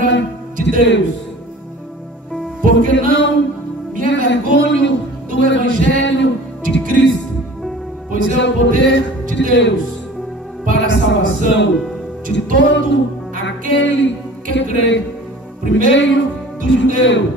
palavra de Deus. Porque não me envergonho do Evangelho de Cristo, pois é o poder de Deus para a salvação de todo aquele que crê, primeiro do judeu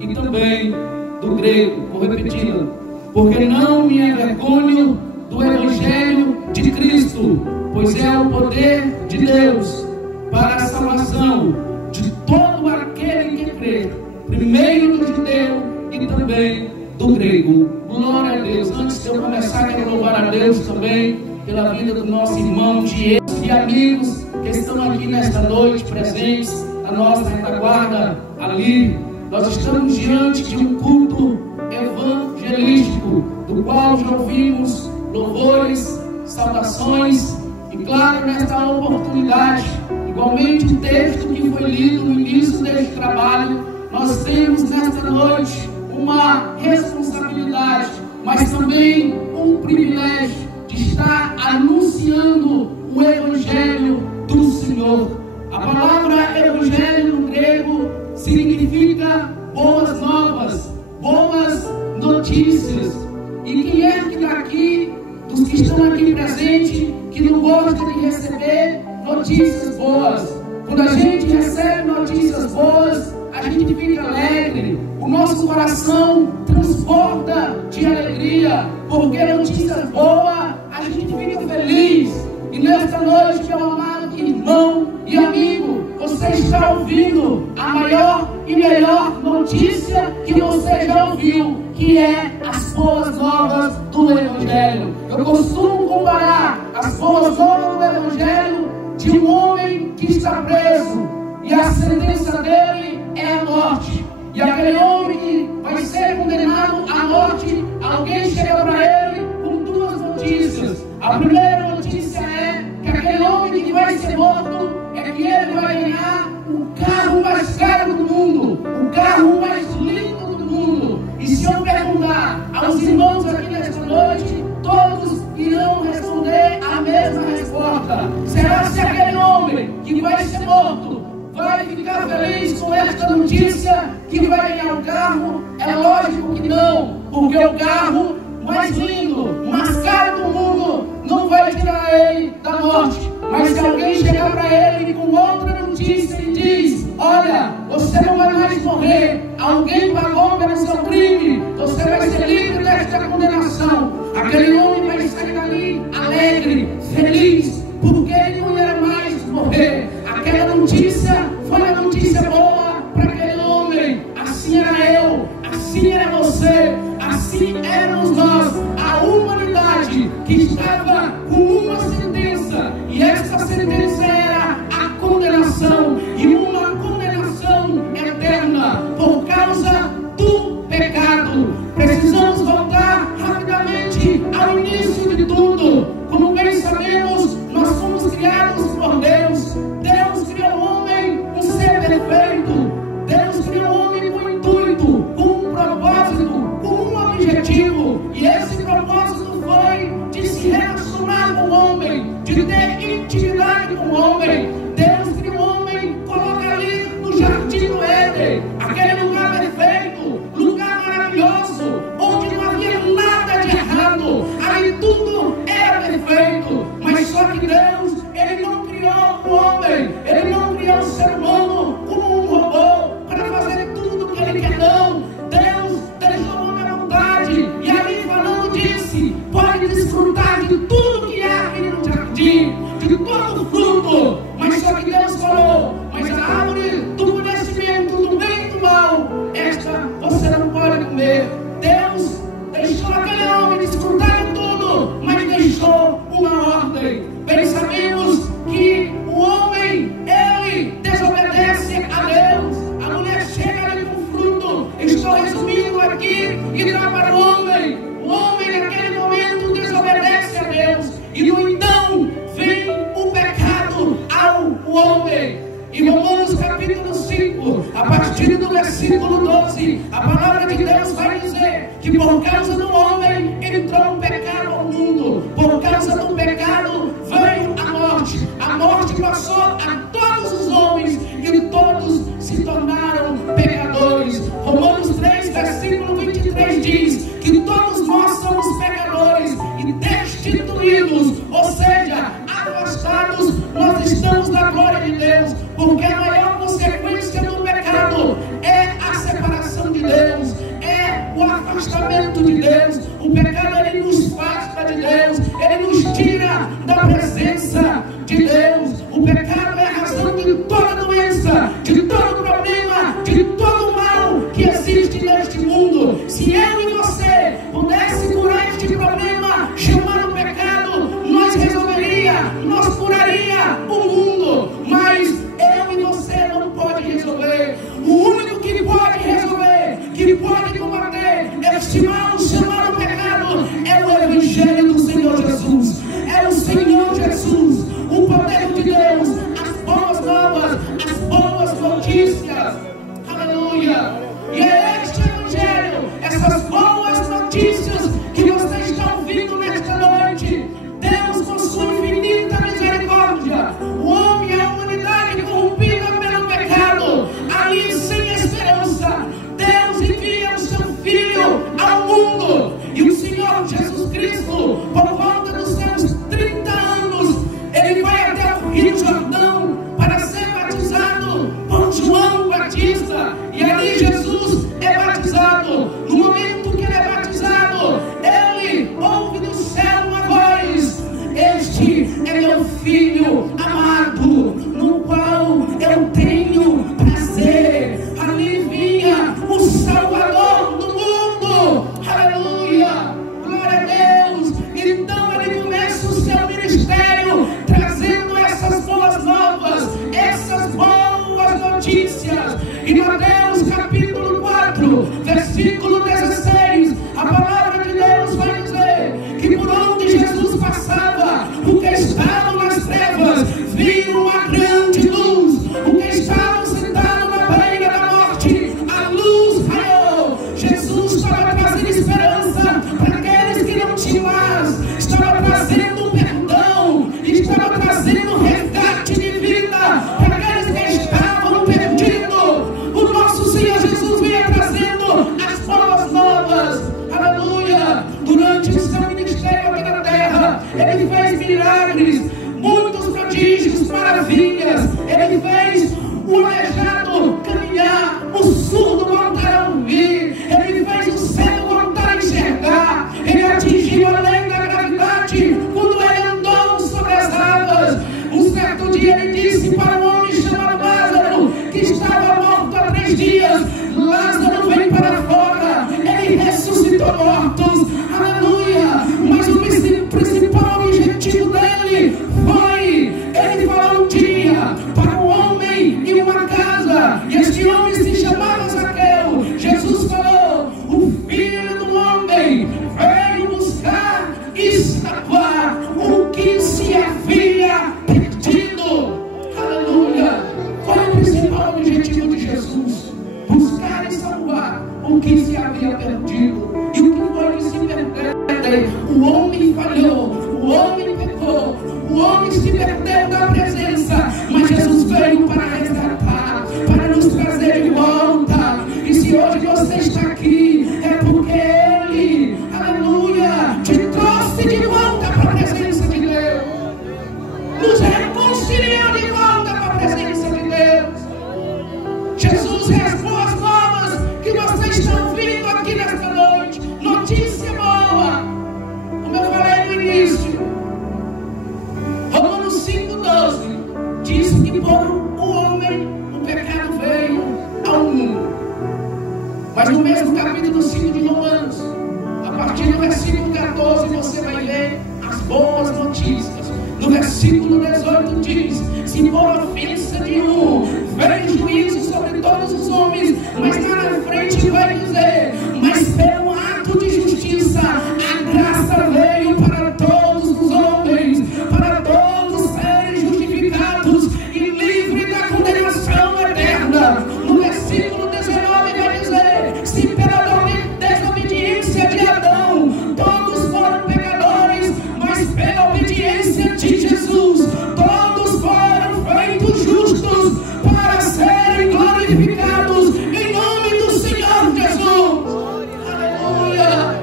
e também do grego. Vou repeti-la. Porque não me envergonho do Evangelho de Cristo, pois é o poder de Deus para a salvação de todo aquele que crê, primeiro do judeu e também do grego. Glória a Deus. Antes de eu começar, quero louvar a Deus também pela vida do nosso irmão Diego e amigos que estão aqui nesta noite presentes, a nossa retaguarda ali. Nós estamos diante de um culto evangelístico, do qual já ouvimos louvores, saudações, e claro, nesta oportunidade, igualmente o texto que foi lido no início deste trabalho, nós temos nesta noite uma responsabilidade, mas também um privilégio de estar anunciando o Evangelho do Senhor. A palavra Evangelho no grego significa boas novas, boas notícias. E quem é que está aqui, dos que estão aqui presentes, que não gosta de receber notícias boas? Quando a gente recebe notícias boas, a gente fica alegre, o nosso coração transborda de alegria, porque notícia boa, a gente fica feliz. E nesta noite, meu amado irmão e amigo, você está ouvindo a maior e melhor notícia que você já ouviu, que é as boas novas do Evangelho. Eu costumo comparar as boas novas do Evangelho de um homem que está preso e a sentença dele é a morte. E aquele homem que vai ser condenado à morte, alguém chega para ele com duas notícias. A primeira notícia é que aquele homem que vai ser morto é que ele vai ganhar o carro mais caro do mundo, o carro mais lindo do mundo. E se eu perguntar aos irmãos aqui nesta noite, todos irão responder a mesma resposta. Será se aquele homem que vai ser morto vai ficar feliz com esta notícia que vai ganhar o carro? É lógico que não, porque o carro mais lindo, mais caro do mundo, não vai tirar ele da morte. Mas se alguém chegar para ele com outra notícia e diz: olha, você não vai mais morrer, alguém pagou pelo seu crime, você vai ser livre desta condenação, aquele homem vai sair dali alegre, feliz, porque ele não ia mais morrer. Aquela notícia foi uma notícia boa para aquele homem. Assim era eu, assim era você, assim éramos nós, a humanidade que estava com uma sentença, e essa sentença era a condenação, e uma condenação eterna por causa do pecado. Precisamos voltar rapidamente ao início de tudo. Como bem sabemos, nós fomos criados por Deus. Deus criou o homem um ser perfeito. Deus criou o homem com um intuito, com um propósito, com um objetivo. E esse propósito foi de se relacionar com o homem, de ter intimidade com o homem. Deus criou o homem, coloca ali no jardim do Éden, aquele lugar perfeito, lugar maravilhoso, onde não havia nada de errado, ali tudo era perfeito. Mas só que Deus, Ele não criou o homem, Ele não criou o ser humano como um robô para fazer tudo o que Ele quer, não. Deus deixou o homem à vontade, e ali falando disse: pode desfrutar de tudo que há aqui no jardim, de todo o fruto. Mas só que Deus falou: mas a árvore do conhecimento do bem e do mal, esta você não pode comer. Deus deixou aquele homem desfrutar de tudo, mas deixou uma ordem. Bem sabemos que o homem, ele desobedece a Deus. A mulher chega ali com o fruto. Estou resumindo aqui e dá para o homem. O homem naquele momento desobedece a Deus, e no então vem o pecado ao homem. Em Romanos capítulo 5, a partir do versículo 12, a palavra de Deus vai dizer que por causa do homem entrou o pecado ao mundo. Por causa do pecado veio a morte. A morte passou a todos os homens, e todos Batista, e ali Jesus é batizado. No momento que ele é batizado, ele ouve do céu uma voz: este é meu filho amado, no qual eu tenho prazer. Ali vinha o Salvador do mundo. Aleluia, glória a Deus. Então ele começa o seu ministério trazendo essas boas novas, essas boas notícias. Em Mateus capítulo 4, versículo 16, a palavra de Deus vai dizer que por onde Jesus passava, o que estavam nas trevas viram uma grande luz. O que estavam sentados na beira da morte, a luz raiou. Jesus estava trazendo esperança para aqueles que não tinham as, estava trazendo perdão, estava trazendo resgate de vida para aqueles que estavam perdidos. O nosso Senhor Jesus vinha trazendo as boas novas. Aleluia. Durante o seu ministério aqui na terra, ele fez milagres, muitos prodígios, maravilhas. Ele fez o aleijado caminhar, o surdo voltar a ouvir, ele fez o cego voltar a enxergar, ele atingiu além da gravidade quando ele andou sobre as águas. Um certo dia ele disse para um homem chamado Lázaro, que estava morto há 3 dias: Lázaro, vem para fora. Ele ressuscitou mortos. Aleluia. Mas o principal objetivo dele foi: ele falou um dia para um homem em uma casa, e este homem se chamava Zaqueu. Jesus falou: o Filho do Homem veio buscar e salvar o que se havia perdido. Aleluia. Qual é o principal objetivo de Jesus? Buscar e salvar o que se havia perdido. E o que foi que se perdeu? O homem falhou, o homem pecou, o homem se perdeu da presença, mas Jesus veio para resgatar, para nos trazer de volta. E se hoje você está aqui, é porque Ele, aleluia, te trouxe de volta para a presença de Deus, nos reconciliou de volta para a presença de Deus. Jesus é as boas novas que vocês estão ouvindo aqui nesta noite. Notícia boa, como eu falei no início. Romanos 5,12 diz que por o homem o pecado veio ao mundo. Mas no mesmo capítulo 5 de Romanos, a partir do versículo 14, você vai ver as boas notícias. No versículo 18 diz: se por ofensa de um veio juízo sobre todos os homens, mas lá na frente vai dizer: mas pelo ato de justiça a graça veio para todos os homens, para todos serem justificados e livres da condenação eterna. No versículo 19 vai dizer: se pela desobediência de Adão todos foram pecadores, mas pela obediência de Jesus todos foram feitos justos para serem glorificados em nome do Senhor Jesus. Aleluia.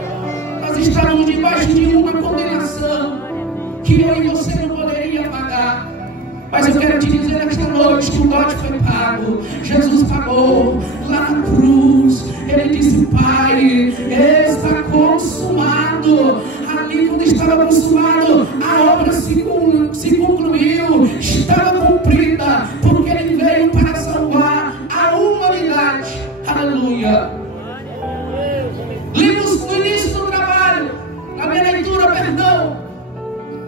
Nós estávamos debaixo de uma condenação que eu e você não poderia pagar. Mas eu quero te dizer nesta noite que o lote foi pago. Jesus pagou lá na cruz. Ele disse: Pai, está consumado. Ali quando estava consumado, a obra se concluiu, estava cumprida, porque Ele veio para salvar a humanidade. Aleluia. Lemos no início do trabalho, na minha leitura, perdão,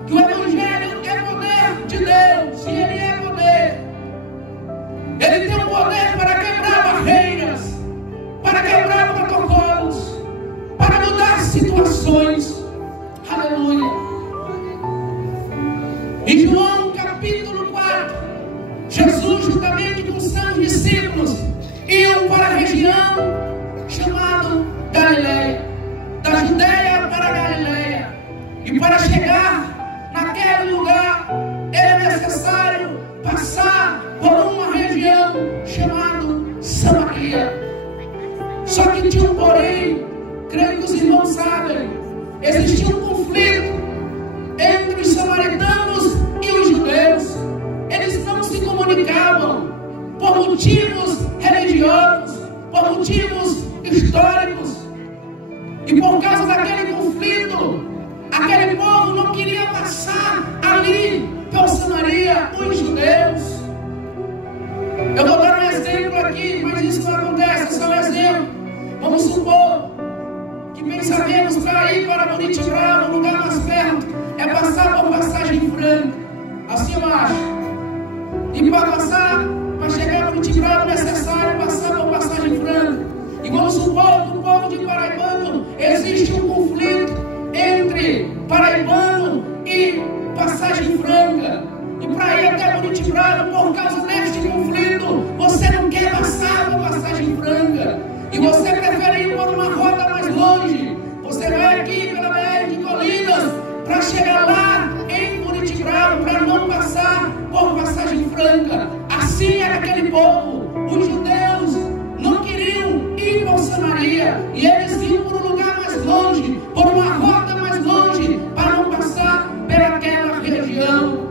que o Evangelho é poder de Deus, e Ele é poder. Ele tem o poder para quebrar barreiras, para quebrar protocolos, para mudar situações. Aleluia. Em João capítulo 4, Jesus juntamente com seus discípulos iam para a região chamada Galileia, da Judeia para a Galileia. E para chegar naquele lugar era necessário passar por uma região chamada Samaria. Só que tinha um porém, creio que os irmãos sabem, existia um conflito entre os samaritanos e os judeus. Eles não se comunicavam por motivos religiosos. religiosos, por motivos históricos. E por causa daquele conflito, aquele povo não queria passar ali pela Samaria, os judeus. Eu vou dar um exemplo aqui, mas isso não acontece, é só um exemplo. Vamos supor que pensamos para ir para Muritibrava, um lugar mais perto, é passar por Passagem Franca, assim abaixo. E para chegar a Muritibrava é necessário passar por Passagem Franca. E vamos supor que o povo de Paraibano existe um conflito entre Paraibano e Passagem Franca. E para ir até Muritibrava, por causa deste conflito, você não quer passar por Passagem Franca. E você prefere ir por uma rota mais longe. Você vai aqui pela BR de Colinas para chegar lá em Muritibrava, para não passar por Passagem Franca. Assim era aquele povo. Os judeus não queriam ir por Samaria, e eles iam por um lugar mais longe, por uma rota mais longe, para não passar pelaquela região.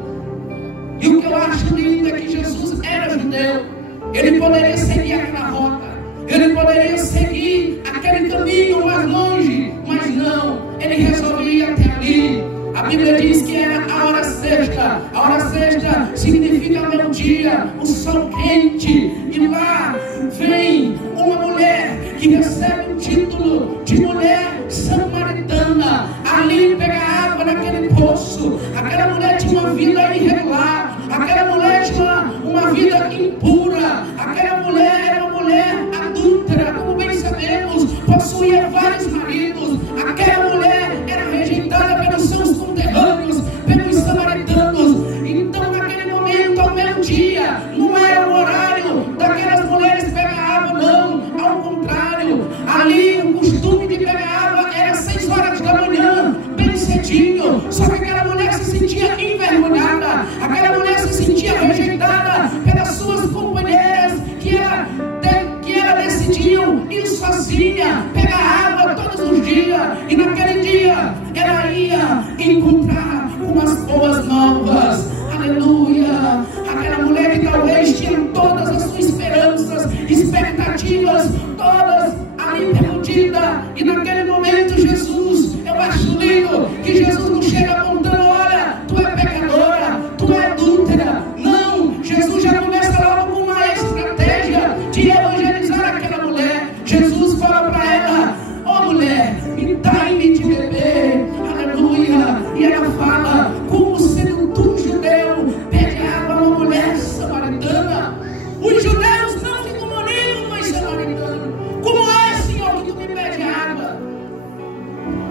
E o que eu acho lindo é que Jesus era judeu. Ele poderia seguir aquela rota, ele poderia seguir aquele caminho mais longe, mas não, ele resolveu ir até ali. A Bíblia diz que era a hora sexta. A hora sexta significa meio-dia, o sol quente. E lá vem uma mulher que recebe o título de mulher samaritana. Ali pega água naquele poço. Aquela mulher tinha uma vida irregular. Aquela mulher tinha uma vida impura. Aquela mulher era uma mulher adúltera, como bem sabemos, possuía vários maridos. Aquela mulher era rejeitada pelos seus conterrâneos, pelos samaritanos. Então naquele momento, ao meio-dia, não era o horário daquelas mulheres pegar água, não, ao contrário, ali o costume de pegar água era 6 horas da manhã, bem cedinho. Só que aquela mulher se sentia envergonhada, aquela mulher se sentia rejeitada pelas suas companheiras, que ela decidiu ir sozinha, pegar água todos os dias. E naquele dia ela ia encontrar umas boas novas. Aleluia! Aquela mulher que talvez tinha todas as suas esperanças, expectativas, todas ali perdidas. E naquele momento Jesus, eu acho lindo que Jesus não chega apontando: olha, tu é pecadora, tu é adúltera. Não, Jesus já começa logo com uma estratégia de evangelizar aquela mulher. Jesus fala para ela: ó mulher, me dá-me de beber. Aleluia! E ela fala, como sendo tu judeu, pede água a uma mulher samaritana. Os judeus não se comunicam com os samaritanos. Como é, Senhor, que tu me pede água?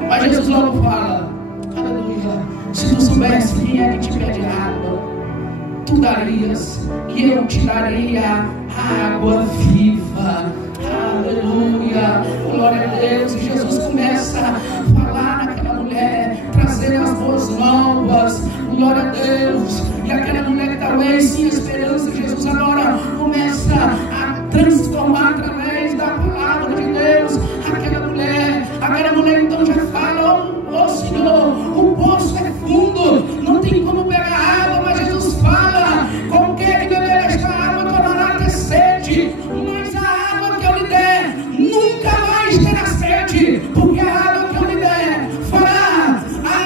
Mas Jesus logo fala: aleluia, se tu soubesse quem é que te pede água, tu darias, e eu te daria água viva. Aleluia, glória a Deus. E Jesus começa a falar naquela mulher, trazendo as boas novas, glória a Deus. E aquela mulher que talvez tinha esperança, Jesus agora começa a transformar através da palavra de Deus aquela mulher então já fala: ó Senhor, o poço é fundo, não tem como pegar água. Mas Jesus fala: qualquer que beber esta água tornará a ter sede, mas a água que eu lhe der nunca mais terá sede, porque a água que eu lhe der fará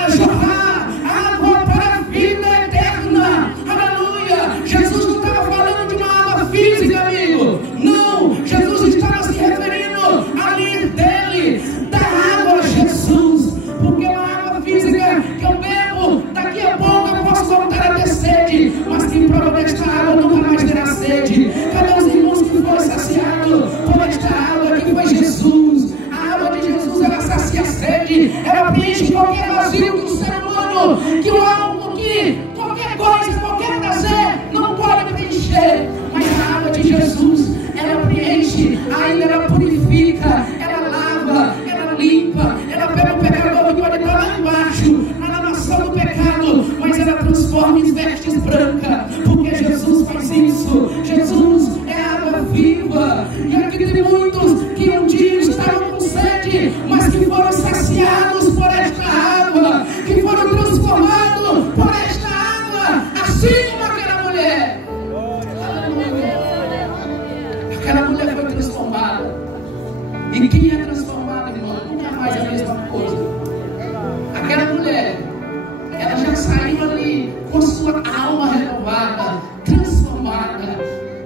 jorrar água para a vida eterna. Aleluia! Jesus não estava falando de uma água física, amigo. Não, Jesus estava se referindo mulher foi transformada. E quem é transformado, irmão, nunca mais é a mesma coisa. Aquela mulher, ela já saiu ali com a sua alma renovada, transformada.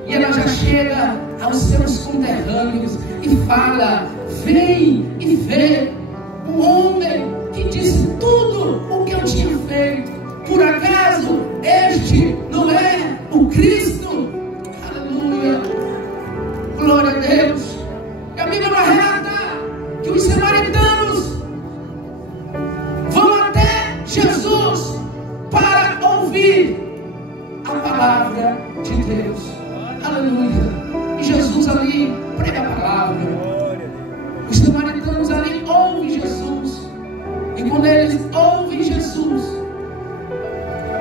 E ela já chega aos seus conterrâneos e fala: vem e vê um homem que disse tudo o que eu tinha feito. Por acaso este não é o Cristo? Aleluia, glória a Deus. E a Bíblia relata que os samaritanos vão até Jesus para ouvir a palavra de Deus. Aleluia. E Jesus ali prega a palavra. Os samaritanos ali ouvem Jesus. E quando eles ouvem Jesus,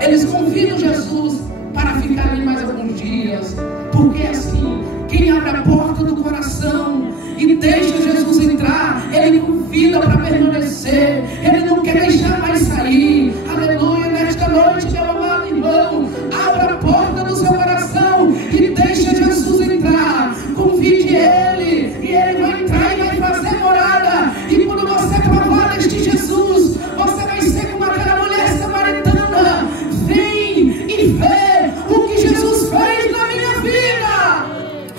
eles convidam Jesus para ficar ali mais alguns dias. Porque assim, quem abre a porta do coração e deixa Jesus entrar, ele convida para permanecer. Ele não quer deixar mais sair. Aleluia. Nesta noite, meu amado irmão, abra a porta do seu coração e deixa Jesus entrar. Convide ele, e ele vai entrar e vai fazer morada. E quando você provar deste Jesus, você vai ser como aquela mulher samaritana. Vem e vê o que Jesus fez na minha vida.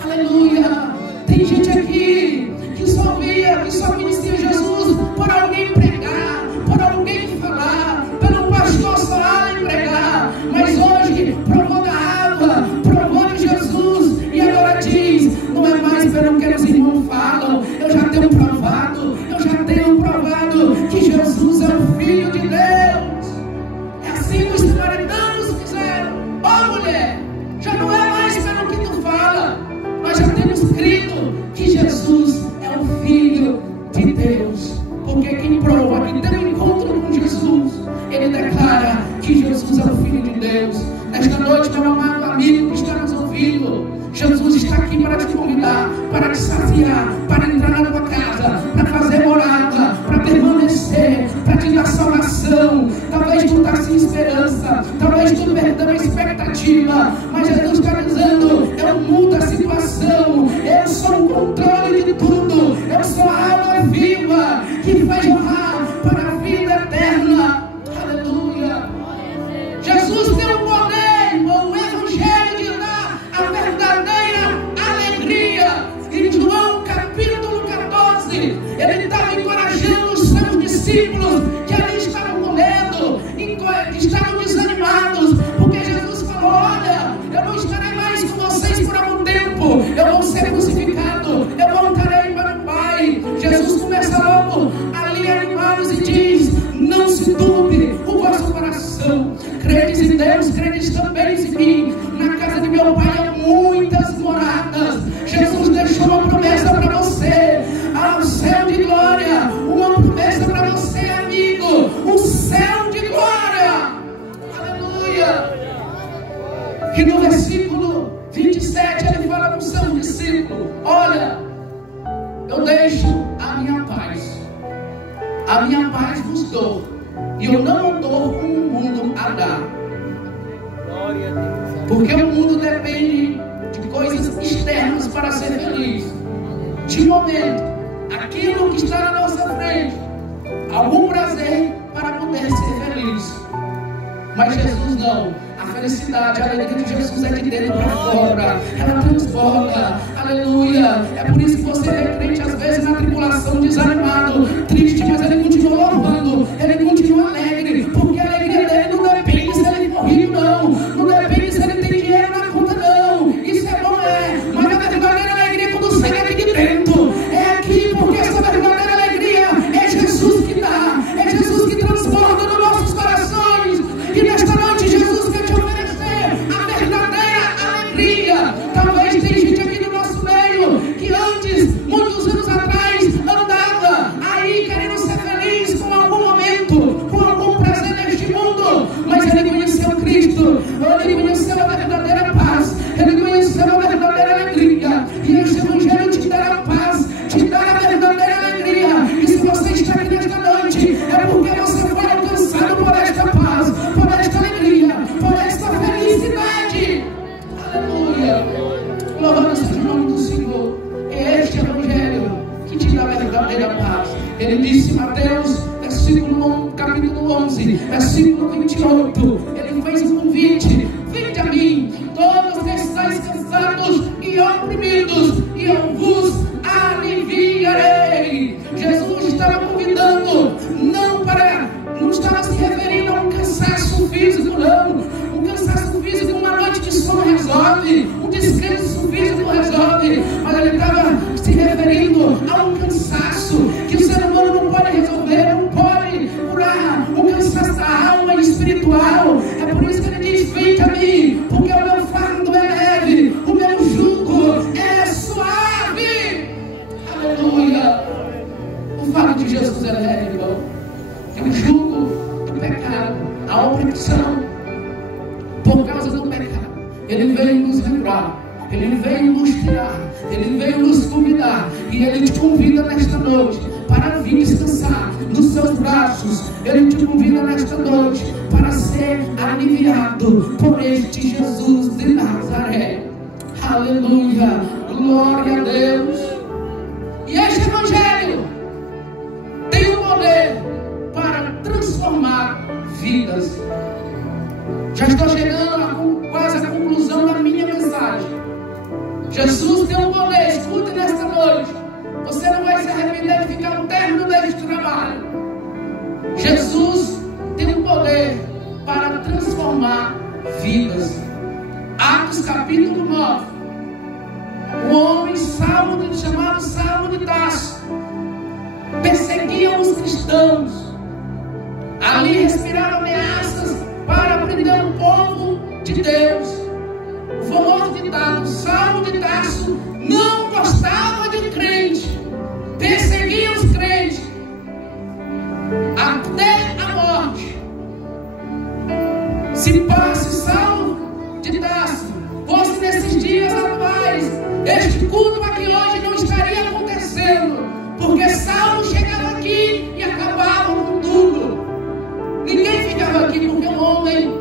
Aleluia. Tem gente aqui que só via, que só conhecia Jesus por alguém pregar, por alguém falar, pelo pastor falar e pregar. Mas hoje provou da água, provou de Jesus, e agora diz: não é mais pelo que os irmãos falam, eu já tenho provado que Jesus é o Filho de Deus. É assim que os samaritanos fizeram. Ó mulher, já não é mais pelo que tu fala, nós já temos crido que Jesus é o Filho de Deus. Porque quem prova que tem um encontro com Jesus, ele declara que Jesus é o Filho de Deus. Nesta noite, meu amado amigo que está nos ouvindo, Jesus está aqui para te convidar, para te saciar, para entrar na tua casa, para fazer morada, para permanecer, para te dar salvação. Talvez tu está sem esperança, talvez tu perdeu a expectativa, mas Jesus está dizendo: eu mudo a situação, eu sou o controle de tudo, eu sou a água viva que vai jorrar para a vida eterna. Aleluia. Jesus tem o poder, o Evangelho de dar a verdadeira alegria. Em João capítulo 14, ele estava encorajando os seus discípulos que ali estavam com medo, que estavam desanimados, porque Jesus falou: olha, eu não estarei mais com vocês por algum tempo, eu vou ser crucificado, eu voltarei para o Pai. Jesus começa logo ali a animá-los e diz: não se turbe o vosso coração, credes em Deus, credes também em mim. Na casa de meu Pai há muitas moradas. Jesus deixou uma promessa para você, ao céu de glória. Uma promessa para você, amigo, o céu de glória. Aleluia. E no versículo 27 ele fala para o seu discípulo: olha, eu deixo a minha paz vos dou, e eu não dou como o mundo a dar. Porque o mundo depende de coisas externas para ser feliz. De momento, aquilo que está na nossa frente, algum prazer para poder ser feliz. Mas Jesus não. A felicidade, a alegria de Jesus é de dentro para fora. Ela transborda. Aleluia. É por isso que você vê crente às vezes na tribulação, desanimado, triste, mas ele continua louvando, ele continua alegre, porque a alegria dele não depende se ele for rico, não depende se ele tem dinheiro na conta, não. Isso é bom, mas a verdadeira alegria quando sai aqui de dentro, é aqui, porque essa verdadeira alegria é Jesus que dá, é Jesus que transborda nos nossos corações. E nesta noite Jesus quer te oferecer a verdadeira alegria. Talvez tem gente aqui no nosso meio que antes, muitos anos atrás, andava aí querendo Ele disse em Mateus, capítulo 11, versículo 28, ele fez um convite: vinde a mim, todos que estáis cansados e oprimidos, e eu vos aliviarei. Jesus estava convidando, não estava se referindo a um cansaço físico, não. Um cansaço físico, uma noite de sono resolve, um descanso físico resolve, mas ele estava se referindo a um cansaço que o ser humano não pode resolver, não pode curar, um cansaço da alma e espiritual. É por isso que ele diz: vem a mim, porque o meu fardo é leve, o meu jugo é suave. Aleluia. O fardo de Jesus é leve, irmão. E o jugo do pecado, a opressão por causa do pecado, ele veio nos lembrar, ele veio nos tirar, ele veio nos convidar, e ele te convida nesta noite para vir descansar nos seus braços. Ele te convida nesta noite para ser aliviado por este Jesus de Nazaré. Aleluia, glória a Deus. E este evangelho tem o poder para transformar vidas. Já estou chegando quase à conclusão da minha mensagem. Jesus tem um poder, escute nesta noite. Você não vai se arrepender de ficar no término deste trabalho. Jesus tem um poder para transformar vidas. Atos capítulo 9. Um homem chamado Saulo de Tarso perseguia os cristãos. Ali respirava ameaças para prender o povo de Deus. O famoso ditado: Saulo de Tarso não gostava de crente, perseguia os crentes até a morte. Se passe Saulo de Tarso fosse nesses dias atuais, este culto aqui hoje não estaria acontecendo, porque Saulo chegava aqui e acabava com tudo. Ninguém ficava aqui porque o homem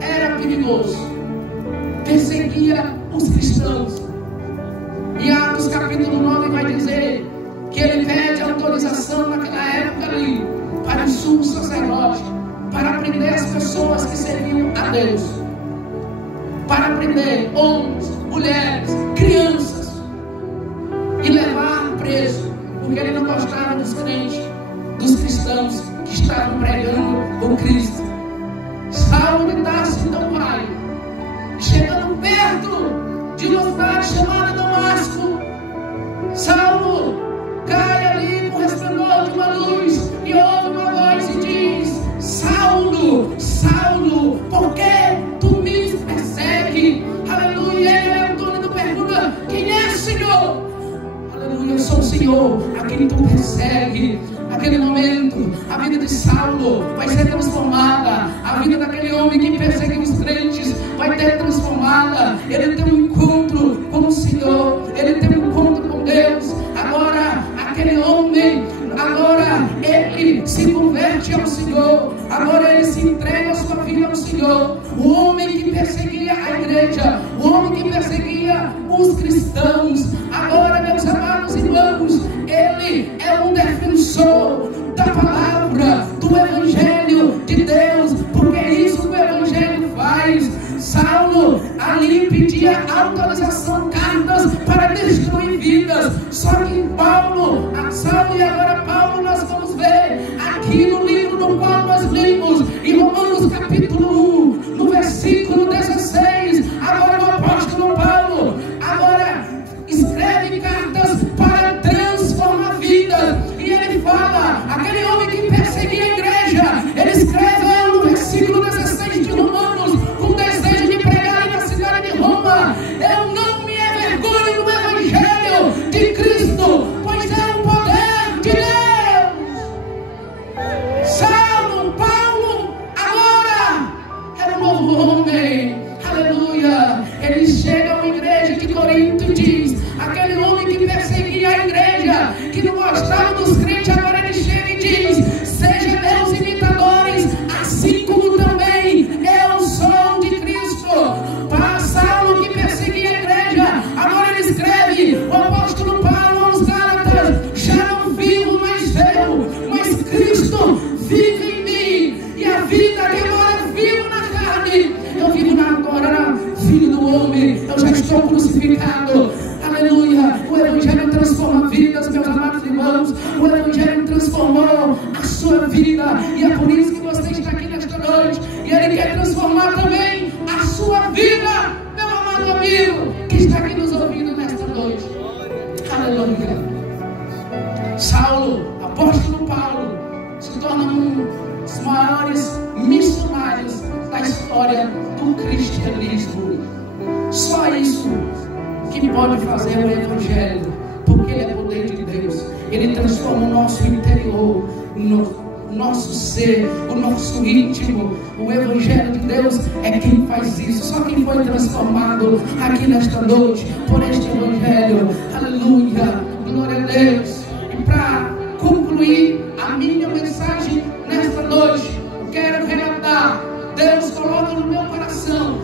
era perigoso, perseguia os cristãos. Em Atos capítulo 9 vai dizer que ele pede autorização naquela época ali para o sumo sacerdote, para prender as pessoas que serviam a Deus, para prender homens, mulheres, crianças e levar preso, porque ele não gostava dos crentes, dos cristãos que estavam pregando o Cristo. Saulo de Tarso então vai, chegando perto de uma cidade chamada Damasco. Saulo cai ali com o resplendor de uma luz e ouve uma voz e diz: Saulo, Saulo, por que tu me persegue? Aleluia. E ele Antônio pergunta: quem é, Senhor? Aleluia, eu sou o Senhor a quem tu persegue. Naquele momento, a vida de Saulo vai ser transformada. A vida daquele homem que persegue os crentes vai ter transformada. Ele tem um encontro com o Senhor, ele tem um encontro com Deus. Agora, aquele homem, agora ele se converte ao Senhor. Agora ele se entrega a sua vida ao Senhor. O homem que perseguia a igreja, o homem que perseguia os cristãos, agora, meus amados irmãos, ele é um defensor da palavra, do Evangelho de Deus, porque é isso que o Evangelho faz. Saulo ali pedia autorização, cartas para destruir vidas. Só que Saulo e agora Paulo, nós vamos ver aqui no livro do qual nós lemos, em Romanos capítulo 1, no versículo 16. Agora o apóstolo Paulo agora escreve cartas para transformar vidas. E ele fala, aquele homem que perseguia a igreja, ele escreve no versículo 16 de Romanos, com desejo de pregar na cidade de Roma: eu não me vidas, meus amados irmãos. O Evangelho transformou a sua vida, e é por isso que você está aqui nesta noite, e Ele quer transformar também a sua vida, meu amado amigo, que está aqui nos ouvindo nesta noite. Aleluia. Saulo, apóstolo Paulo, se torna um dos maiores missionários da história do cristianismo. Só isso que pode fazer o Evangelho, porque ele é poder de Deus. Ele transforma o nosso interior, o nosso ser, o nosso íntimo. O Evangelho de Deus é quem faz isso. Só quem foi transformado aqui nesta noite por este Evangelho. Aleluia, glória a Deus. E para concluir a minha mensagem nesta noite, eu quero relatar. Deus coloca no meu coração.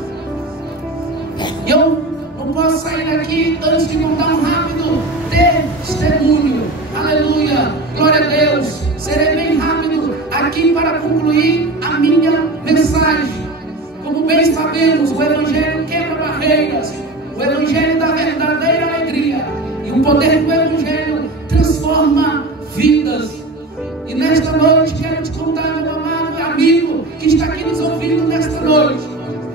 Eu não posso sair daqui antes de contar um rápido testemunho. Aleluia, glória a Deus. Serei bem rápido aqui para concluir a minha mensagem. Como bem sabemos, o Evangelho quebra barreiras. O Evangelho da verdadeira alegria. E o poder do Evangelho transforma vidas. E nesta noite quero te contar, meu amado amigo que está aqui nos ouvindo nesta noite,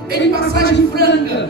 em Passagem Franca.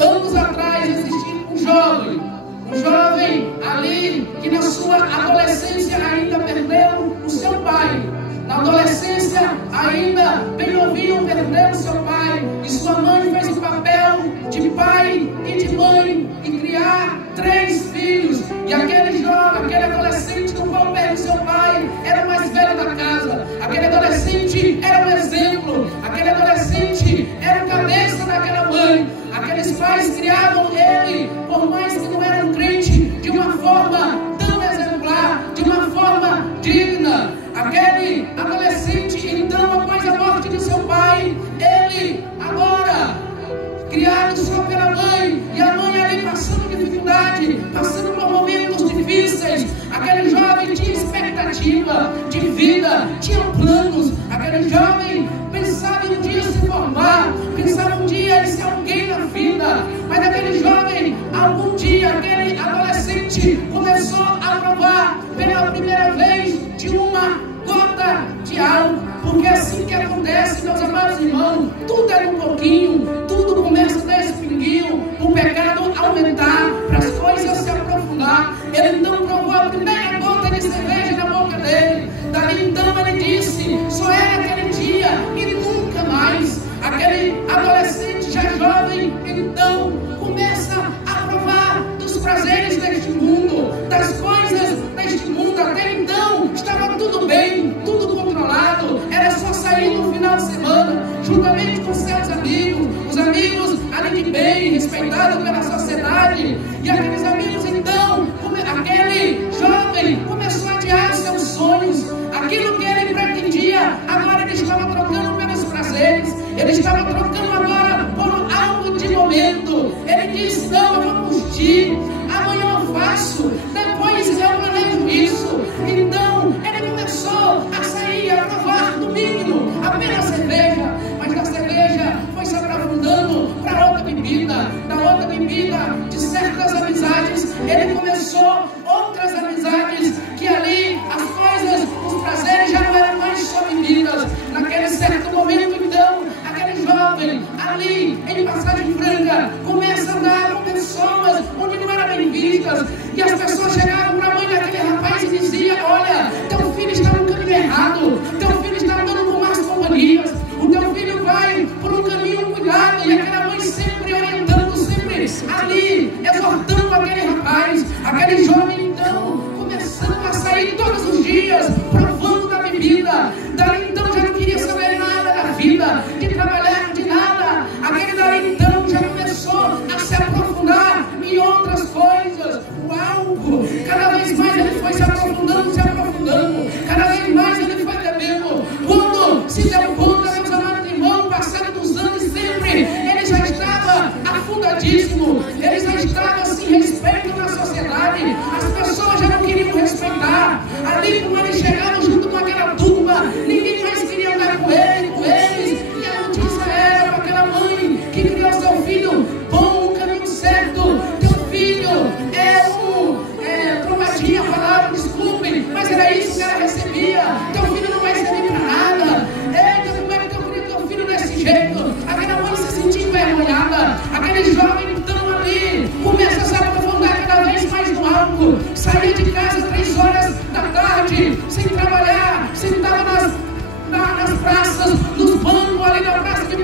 Anos atrás existia um jovem ali que na sua adolescência ainda perdeu o seu pai. Na adolescência ainda bem novinho perdeu o seu pai, e sua mãe fez o papel de pai e de mãe e criar 3 filhos. E aquele jovem, aquele adolescente do qual perde seu pai, era o mais velho da casa. Aquele adolescente era um exemplo. Aquele adolescente era o cabeça daquela mãe. Aqueles pais criavam ele, por mais que não era um crente, de uma forma tão exemplar, de uma forma digna. Aquele adolescente, então, após a morte de seu pai, ele agora, criado só pela mãe, e a mãe ali passando dificuldade, passando por momentos difíceis. Aquele jovem tinha expectativa de vida, tinha planos. Aquele jovem pensava em um dia se formar, pensava um dia em ser alguém na vida. Mas aquele jovem, algum dia, aquele adolescente começou a provar pela primeira vez de uma gota de álcool. Porque é assim que acontece, meus amados irmãos. Tudo é um pouquinho, tudo começa desse pinguinho, o pecado aumentar, para as coisas se aprofundar. Ele então provou a primeira gota de cerveja na boca dele. Dali então ele disse: só é aquele dia e nunca mais. Aquele adolescente já jovem então começa a provar dos prazeres deste mundo, das coisas deste mundo. Até então estava tudo bem, tudo controlado, era só sair no final de semana, juntamente com seus amigos, os amigos ali de bem, respeitados pela sociedade. E aqueles amigos então, aquele jovem começou a adiar seus sonhos, aquilo que ele pretendia, agora ele estava trocando pelos prazeres, ele estava trocando agora por algo de momento. Ele disse: não, eu vou curtir, amanhã eu faço, depois eu planejo isso. Então ele começou a sair, a provar no mínimo apenas cerveja, mas da cerveja foi se aprofundando para outra bebida, da outra bebida de certas amizades. Ele começou outras amizades, que ali as coisas, os prazeres já não eram mais só bebidas. Naquele certo momento então, aquele jovem ali em Passagem Franca começa a andar com pessoas onde não eram bem vistas, e as pessoas chegavam para a mãe daquele rapaz e diziam: olha, teu filho está no caminho errado, teu filho está andando com más companhias, o teu filho vai por um caminho cuidado. E aquela mãe sempre orientando, sempre ali exortando aquele rapaz. Aquele jovem então começando a sair todos os dias provando da bebida. Daí então já não queria saber nada da vida, de trabalhar, de nada. Aquele daí então já começou a se aprofundar em outras coisas. O álcool, cada vez mais ele foi se aprofundando, cada vez mais ele foi bebendo. Quando se deu conta, meus amados irmãos, passado dos anos, sempre ele já estava afundadíssimo, ele já estava sem respeito na sociedade. As pessoas já não queriam respeitar. Ali, como ele chegava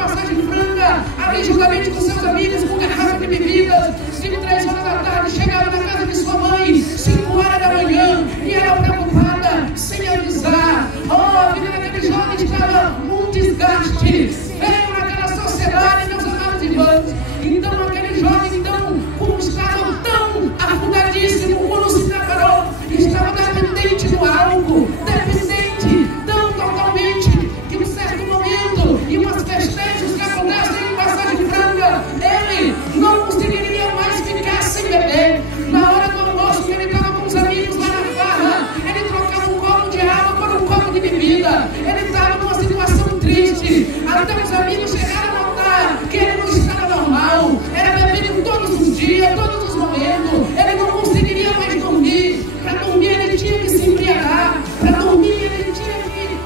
Passagem Franca, ali juntamente com seus amigos, com garrafa de bebidas, 3 horas da tarde, chegava na casa de sua mãe, 5 horas da manhã, e ela preocupada, sem avisar. A vida daquele jovem estava num desgaste, veio naquela sociedade, meus amados irmãos. Então aquele jovem, então, como estava tão afogadíssimo, quando se preparou, estava dependente do álcool, dependente tão totalmente, que em um certo momento, e umas festejos que acontecem em Passagem Franca, ele não conseguiria mais ficar sem beber. Na hora do almoço, que ele estava com os amigos lá na farra, ele trocava um copo de água por um copo de bebida. Ele estava numa situação triste, até os amigos chegaram a notar que ele não estava normal, era bebendo todos os dias, todos os momentos. Ele não conseguiria mais dormir. Para dormir ele tinha que se embriagar, para dormir ele tinha que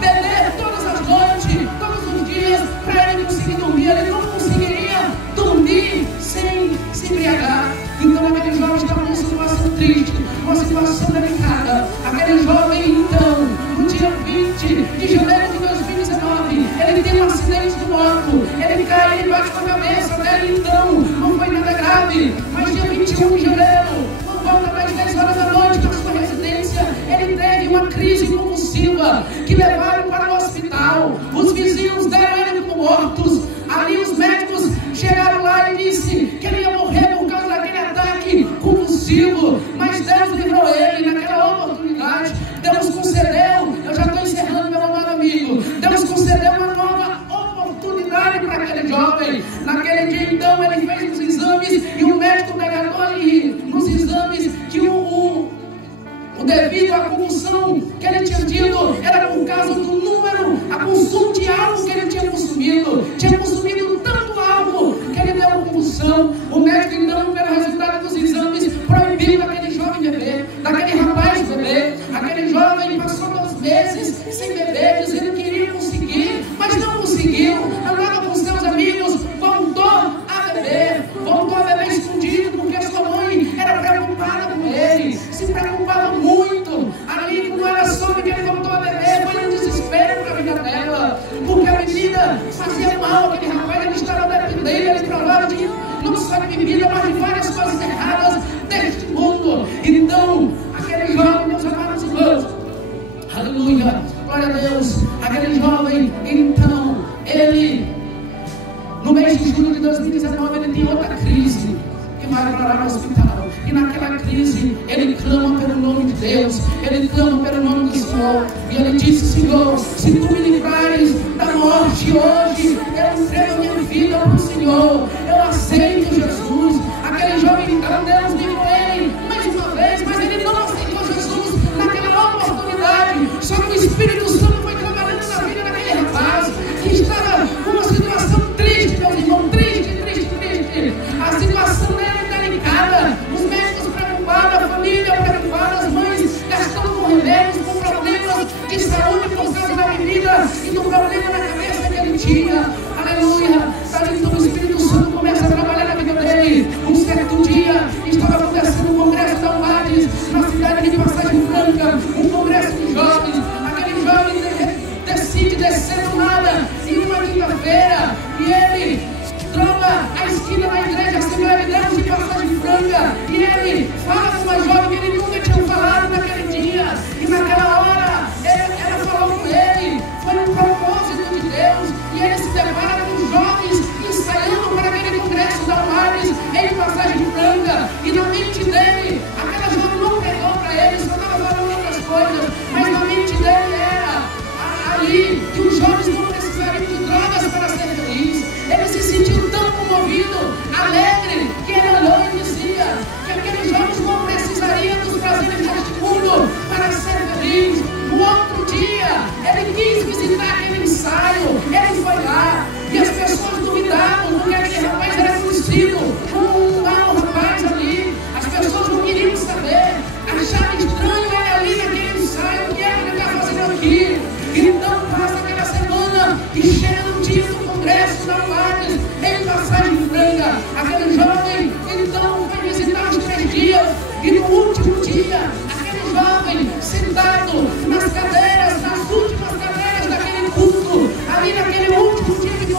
beber todas as noites, todos os dias, para ele conseguir dormir. Ele não conseguiria dormir sem se embriagar. Então aquele jovem estava numa situação triste, uma situação delicada. Aquele jovem, então, no dia 20 de janeiro de 2019, ele tem um acidente de moto, ele cai, ele bate com a cabeça dele. Então não foi nada grave, mas dia 21 de janeiro, por volta das 10 horas da noite, na sua residência, ele teve uma crise convulsiva que levaram para o hospital. Os vizinhos deram ele como mortos. Ali os médicos chegaram lá e disse que ele ia morrer por causa daquele ataque convulsivo, mas Deus livrou ele. Naquela oportunidade, Deus concedeu, eu já estou encerrando, meu amado amigo, Deus concedeu uma nova oportunidade para aquele jovem. Naquele dia, então, ele fez os exames e o médico declarou ali nos exames que devido à convulsão que ele tinha tido, era por causa do número, a consumo de álcool que ele tinha consumido tanto álcool que ele deu convulsão. O médico, então, pelo resultado dos exames, proibiu daquele jovem beber, daquele rapaz beber. Aquele jovem passou 2 meses sem beber, dizendo que iria conseguir, mas não conseguiu. Andava com seus amigos, voltou a beber escondido, porque a sua mãe era preocupada com ele, se preocupava muito. Ali, quando ela soube que ele voltou a beber, foi um desespero para a vida dela, porque a bebida fazia mal. Aquele rapaz, ele estava dependendo, ele provava de não só de bebida, mas de várias coisas erradas deste mundo. Então, aquele jovem, meus amados irmãos, aleluia, glória a Deus, aquele jovem, então, ele, no mês de julho de 2019, ele tem outra crise que vai parar no hospital. E naquela crise, ele clama pelo nome de Deus, ele clama pelo nome do Senhor. E ele disse: Senhor, se tu me livrares da morte hoje, eu entrego a minha vida para o Senhor, eu aceito Jesus. Aquele jovem, então, Deus livrou ele mais uma vez, mas ele não aceitou Jesus naquela oportunidade. Só que o Espírito Santo foi trabalhando na vida daquele rapaz, que estava com uma situação triste, meus irmãos, triste. A situação dele é delicada, os médicos preocupados, a família preocupada, as mães gastando com remédios, com problemas de saúde por causa da bebida e do problema na cabeça que ele tinha. Aleluia! Então o Espírito Santo começa a trabalhar na vida dele. Um certo dia estava acontecendo um congresso da UADES na cidade de Passagem Franca, um congresso de jovens. Aquele jovem decide descer do nada em uma quinta-feira e ele trama a esquina da igreja Assembleia de Deus de Passagem Franca, e ele fala com uma jovem que ele nunca tinha falado naquele dia, e naquela hora ela falou com ele. Foi um propósito de Deus, e ele se depara com os jovens ensaiando para aquele congresso da UADES em Passagem Franca, e na mente dele, aquela jovem não pegou para ele, só estava falando outras coisas, mas na mente dele era ali que os jovens não precisariam de drogas para ser felizes. Ele se sentiu tão comovido, alegre, que ele olhou e dizia que aqueles jovens não precisariam dos prazeres deste mundo para ser feliz. No outro dia, ele quis visitar aquele ensaio, ele foi lá, e as pessoas duvidavam, porque aquele rapaz era conhecido como um mau rapaz ali. As pessoas não queriam saber, achavam estranho ele ali naquele ensaio, o que é que ele está fazendo aqui? Então passa aquela semana e chega no dia do congresso da UADES em Passagem Franca. Aquele jovem então foi visitar os 3 dias, e no último dia, aquele jovem sentado nas cadeiras, nas últimas cadeiras daquele culto, ali naquele último dia de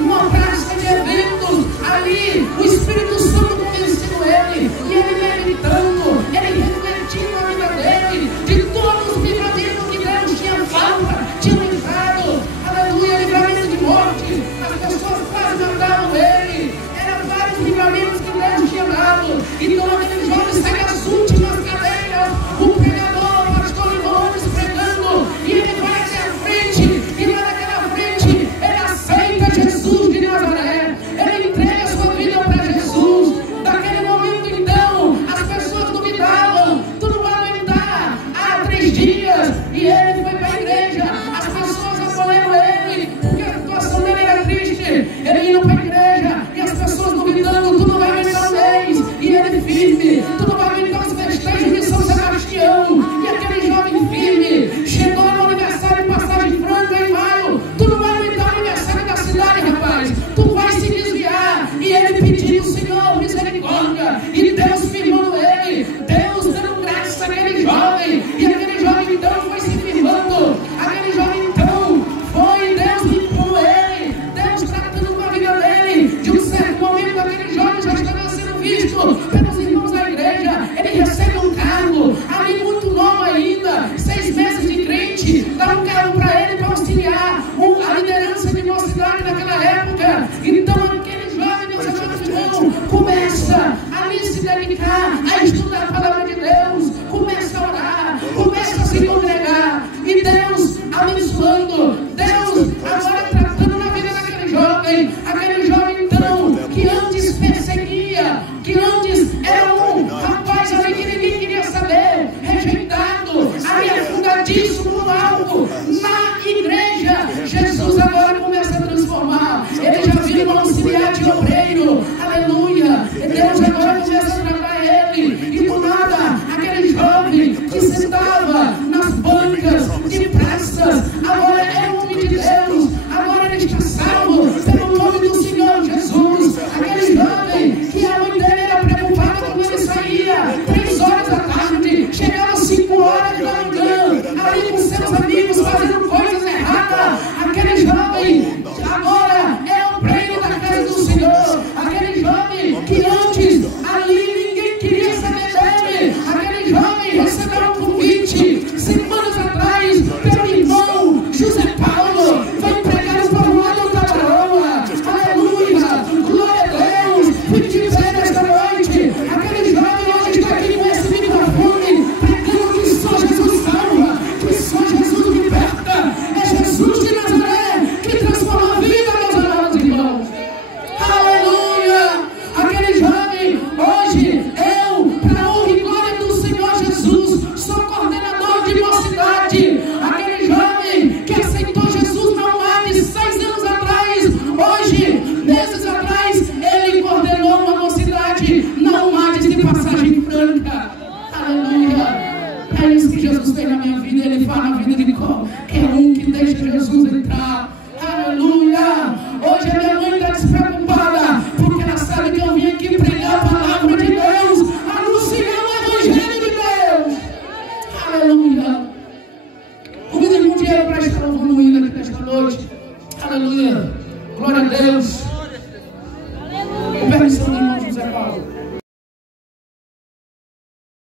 numa praça de eventos, ali o Espírito Santo convencendo ele, e ele meditando, ele refletindo a vida dele, de todos os livramentos que Deus tinha falta, tinham entrado, aleluia, livramento de morte, as pessoas quase mataram ele, eram vários livramentos que Deus tinha dado. Então aquele jovem sai das últimas cadeiras, o pregador, o pastor Ivones pregando, e ele vai até a frente, e lá naquela frente ele aceita Jesus de Nazaré, ele entrega a sua vida para Jesus. Daquele momento então as pessoas duvidavam, tu não vai aguentar, há 3 dias, e ele foi para a igreja, as pessoas apoiaram ele, porque a situação dele era triste, ele indo para a igreja, e as pessoas duvidando, tu não vai aguentar um mês, e ele firme, tu não vai aguentar os festejos de São Sebastião, e aquele jovem firme, chegou no aniversário de Passagem Franca em maio, tu não vai aguentar o aniversário da cidade, rapaz, tu vai se desviar, e ele pediu, Senhor, misericórdia, e Deus firmando ele, Deus dando graça àquele jovem, e aquele jovem então foi se firmando, aquele jovem então foi Deus limpando ele, Deus tratando com a vida dele. De um certo momento aquele jovem já estava sendo visto pelos irmãos da igreja, ele recebe um cargo, ali muito novo ainda, 6 meses de crente, dá um cargo para ele para auxiliar a liderança de mocidade naquela época. Então aquele jovem, meus amados irmãos, começa a se dedicar a estudar a palavra de Deus, começa a orar, começa a se congregar, e Deus abençoando, Deus agora tratando na vida daquele jovem então, que antes perseguia, que antes era um rapaz ali que ninguém queria saber, rejeitado, ali afundadíssimo no algo, na igreja, Jesus agora começa a transformar, ele já vira um auxiliar de obreiro, aleluia, Deus agora começa a tratar ele, e do nada, aquele jovem que sentava nas bancas de praças, agora é um homem de Deus, agora ele está salvo pelo nome do Senhor Jesus. Aquele jovem que a mãe dele era preocupada quando ele saía 3 horas da tarde, chegava 5 horas da manhã, ali com seus amigos fazendo coisas erradas, aquele jovem agora é o obreiro da casa do Senhor, aquele jovem que antes